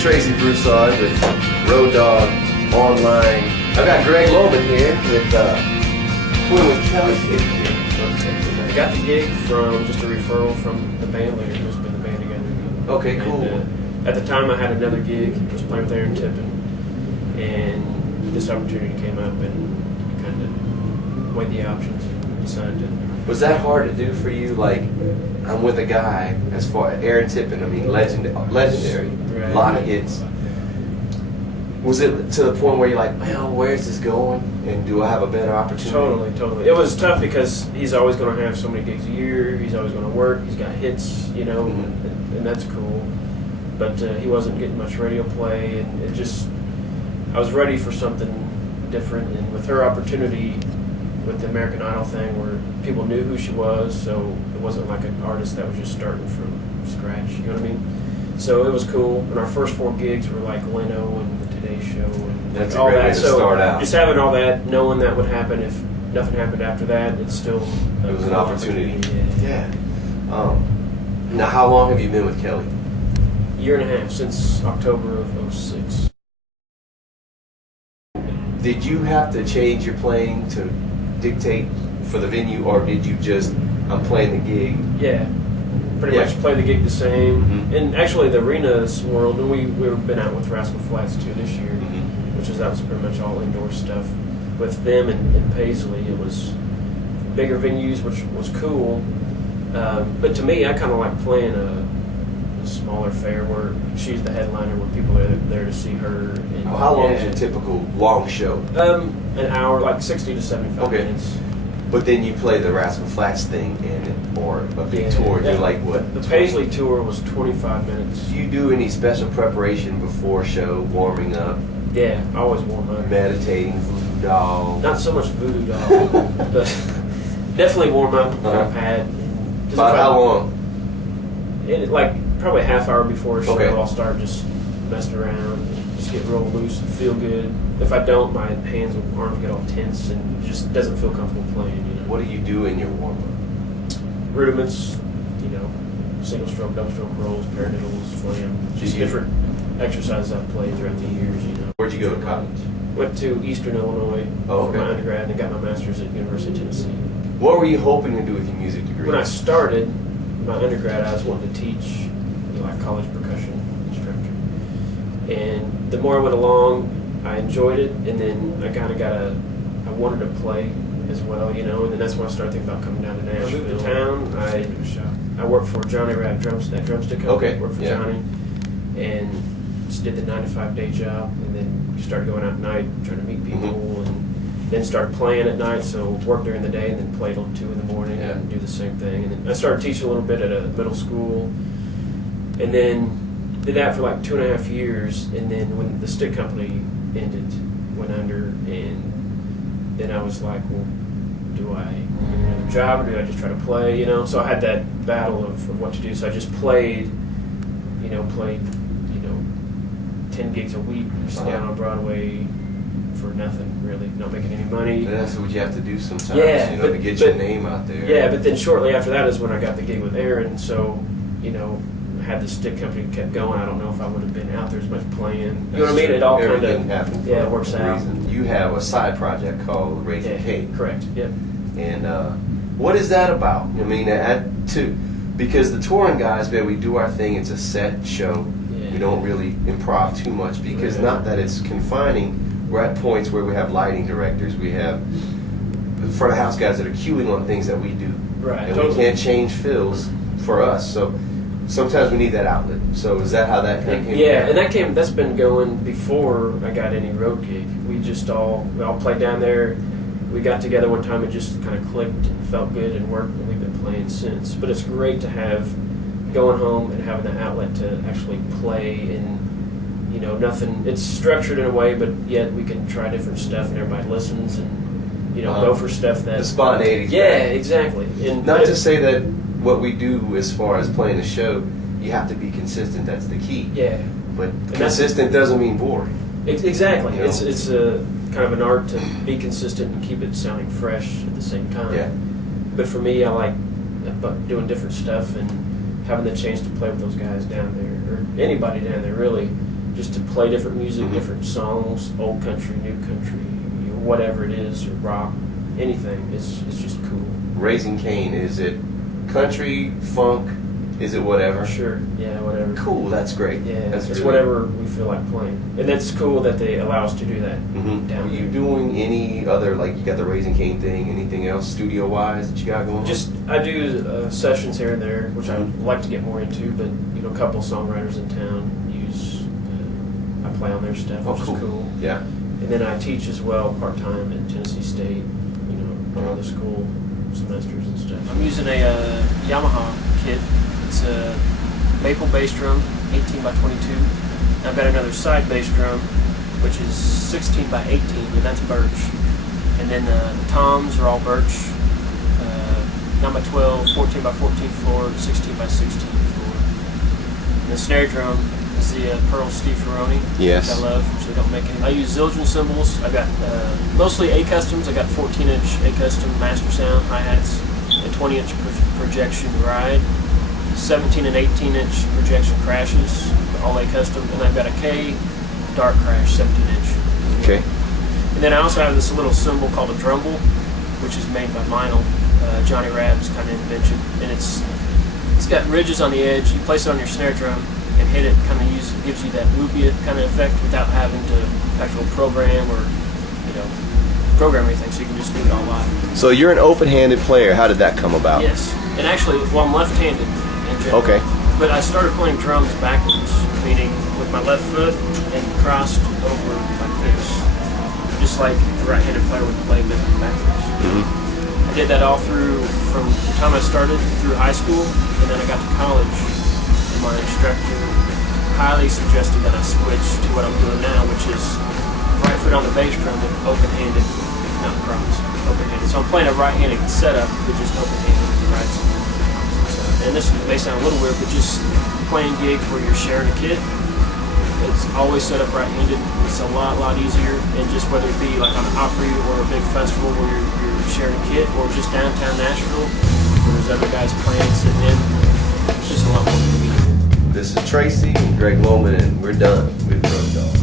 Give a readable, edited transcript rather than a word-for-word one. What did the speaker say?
Tracy Broussard with RoadDawg Online. I've got Gregg Lohman here with touring with Kellie. I got the gig from just a referral from the band leader who's been in the band together. Okay, cool. And, at the time I had another gig, I was playing with Aaron Tippin, and this opportunity came up and kind of weighed the options and decided to. Was that hard to do for you? Like, I'm with a guy, as far as Aaron Tippin, I mean, legendary, right. A lot of hits. Was it to the point where you're like, well, where's this going? And do I have a better opportunity? Totally. It was tough because he's always going to have so many gigs a year. He's always going to work. He's got hits, you know, and that's cool. But he wasn't getting much radio play, and it just, I was ready for something different. And with her opportunity with the American Idol thing, where people knew who she was, so it wasn't like an artist that was just starting from scratch, you know what I mean? So it was cool. And our first 4 gigs were like Leno and the Today Show and that's all a great that. way to so start out. Just having all that, knowing that would happen if nothing happened after that, it's still it was an opportunity. Yeah. Now, how long have you been with Kellie? Year and a half, since October of '06. Did you have to change your playing to dictate for the venue, or did you just, I'm playing the gig? Yeah, pretty much play the gig the same. And actually the arenas world, and we've been out with Rascal Flatts too this year, that was pretty much all indoor stuff. With them and Paisley, it was bigger venues, which was cool. But to me, I kind of like playing a smaller fair where she's the headliner, where people are there to see her. And, how long is your typical long show? An hour, like 60 to 75 minutes. But then you play the Rascal Flatts thing or a big tour. You're like what? The Paisley tour was 25 minutes. Do you do any special preparation before show, warming up? Yeah, I always warm up. Meditating, voodoo doll. Not so much voodoo doll, but definitely warm up. Got a pad. About how long? Like probably a half hour before a show, I'll start just messing around, just get real loose and feel good. If I don't, my hands and arms get all tense and just doesn't feel comfortable playing. You know. What do you do in your warm up? Rudiments, you know, single stroke, double stroke rolls, paradiddles, flam, just different exercises I've played throughout the years. You know. Where'd you go to college? Went to Eastern Illinois for my undergrad, and got my master's at University of Tennessee. What were you hoping to do with your music degree? When I started my undergrad, I was wanting to teach, you know, like college percussion instructor. And the more I went along, I enjoyed it, and then I kind of I wanted to play as well, you know, and then that's when I started thinking about coming down to Nashville. I moved to town, I worked for Johnny Rap Drumstick Company. Worked for Johnny, and just did the 9-to-5 day job, and then started going out at night, trying to meet people, and then started playing at night, so worked during the day, and then played till 2 in the morning, and do the same thing. And then I started teaching a little bit at a middle school, and then did that for like 2.5 years, and then when the stick company ended, went under, and then I was like, well, do I get another job, or do I just try to play, you know? So I had that battle of what to do, so I just played 10 gigs a week, just down on Broadway for nothing, really, not making any money. But that's what you have to do sometimes, to get your name out there. Yeah, but then shortly after that is when I got the gig with Aaron, so, you know, had the stick company kept going, I don't know if I would have been out there as much playing. You know what I mean? It all kind of, it works out. You have a side project called Raising Cake. Correct, yep. And what is that about? I mean, because the touring guys, man, we do our thing, it's a set show. We don't really improv too much because not that it's confining. We're at points where we have lighting directors, we have front of house guys that are cueing on things that we do. Right. And we can't change fills for us. So sometimes we need that outlet. So is that how that kind of came? Yeah, and that's been going before I got any road gig. We all played down there. We got together one time and just kind of clicked and felt good and worked, and we've been playing since. But it's great to have going home and having the outlet to actually play, and you know, nothing, it's structured in a way, but yet we can try different stuff and everybody listens, and you know, go for stuff that the spontaneity. Yeah, exactly. And not to say that what we do as far as playing a show, you have to be consistent, that's the key. Yeah. But consistent doesn't mean boring. Exactly. You know? It's a kind of an art to be consistent and keep it sounding fresh at the same time. Yeah. But for me, I like doing different stuff and having the chance to play with those guys down there, or anybody down there really, just to play different music, different songs, old country, new country, whatever it is, or rock, anything. It's just cool. Raising Cain, is it country, funk? Is it whatever? Sure, yeah, whatever. Cool, that's great. Yeah, that's it's really whatever we feel like playing. And that's cool that they allow us to do that. Are you doing any other, like you got the Raising Cain thing, anything else studio-wise that you got going on? Just, I do sessions here and there, which I'd like to get more into, but, you know, a couple songwriters in town use, I play on their stuff, which is cool. Yeah. And then I teach as well part-time at Tennessee State, you know, on the school semesters and stuff. I'm using a Yamaha kit. It's a maple bass drum, 18 by 22. I've got another side bass drum, which is 16 by 18, and that's birch. And then the toms are all birch, 9 by 12, 14 by 14 floor, 16 by 16 floor. And the snare drum is the Pearl Steve Ferroni, yes, which I love, which they don't make any. I use Zildjian cymbals. I've got mostly A-Customs. I got 14-inch A-Custom Master Sound hi-hats, a 20-inch projection ride, 17 and 18-inch projection crashes, all A-Custom, and I've got a K Dark Crash 17-inch. Okay. And then I also have this little cymbal called a drumble, which is made by Meinl, Johnny Rabb's kind of invention, and it's got ridges on the edge. You place it on your snare drum and hit it, kind of gives you that loopy kind of effect without having to actually program or, you know, program anything, so you can just do it all live. So you're an open-handed player. How did that come about? Yes, and actually, well, I'm left-handed in general. Okay. But I started playing drums backwards, meaning with my left foot and crossed over like this, just like a right-handed player would play backwards. I did that all through, from the time I started through high school, and then I got to college, and my instructor highly suggested that I switch to what I'm doing now, which is right foot on the bass drum and open-handed, not crossed, open-handed. So I'm playing a right-handed setup, but just open-handed with the right side. And this may sound a little weird, but just playing gigs where you're sharing a kit, it's always set up right-handed. It's a lot easier, and just whether it be like on an Opry or a big festival where you're sharing a kit, or just downtown Nashville where there's other guys playing, sitting in, it's just a lot more convenient. This is Tracy and Gregg Lohman, and we're done with RoadDawg.